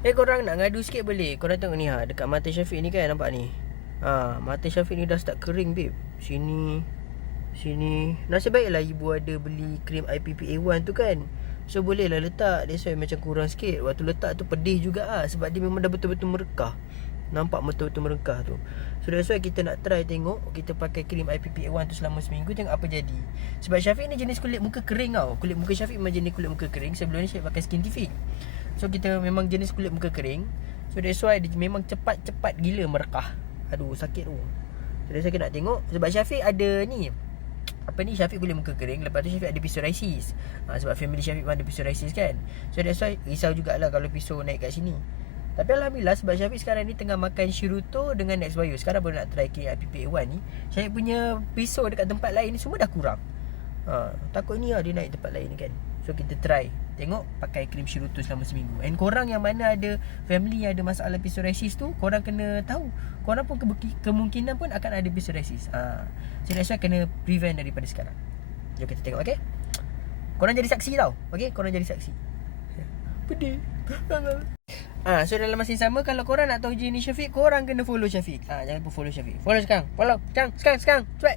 Korang nak ngadu sikit boleh. Korang tengok ni dekat mata Syafiq ni kan, nampak ni. Mata Syafiq ni dah start kering babe. Sini. Nasib baiklah ibu ada beli krim IPPA1 tu kan. So boleh lah letak. That's why macam kurang sikit. Waktu letak tu pedih juga sebab dia memang dah betul-betul merekah. Nampak betul-betul merekah tu. So that's why kita nak try tengok. Kita pakai krim IPPA1 tu selama seminggu, tengok apa jadi. Sebab Syafiq ni jenis kulit muka kering tau. Kulit muka Syafiq memang jenis kulit muka kering. Sebelum ni Syafiq pakai Skintific. So kita memang jenis kulit muka kering. So that's why dia memang cepat-cepat gila merekah. Aduh sakit tu. So that's why kita nak tengok. Sebab Syafiq ada ni, Syafiq kulit muka kering. Lepas tu Syafiq ada psoriasis. Sebab family Syafiq pun ada psoriasis kan. So that's why risau jugalah kalau piso naik kat sini. Tapi Alhamdulillah sebab Syafiq sekarang ni tengah makan Shiruto dengan Nextbio. Sekarang baru nak try IPPA1 ni. Syafiq punya piso dekat tempat lain ni semua dah kurang. Takut ni dia naik tempat lain ni kan. So kita try tengok pakai krim Shiruto selama seminggu. And korang yang mana ada family yang ada masalah psoriasis tu, korang kena tahu, korang pun kemungkinan pun akan ada psoriasis. So that's why kena prevent daripada sekarang. Jom kita tengok, okay? Korang jadi saksi tau. Okay, korang jadi saksi. Pedih. So dalam masa yang sama, kalau korang nak tahu jenis Syafiq, korang kena follow Syafiq. Jangan lupa follow Syafiq. Follow sekarang. Follow sekarang. Cepat.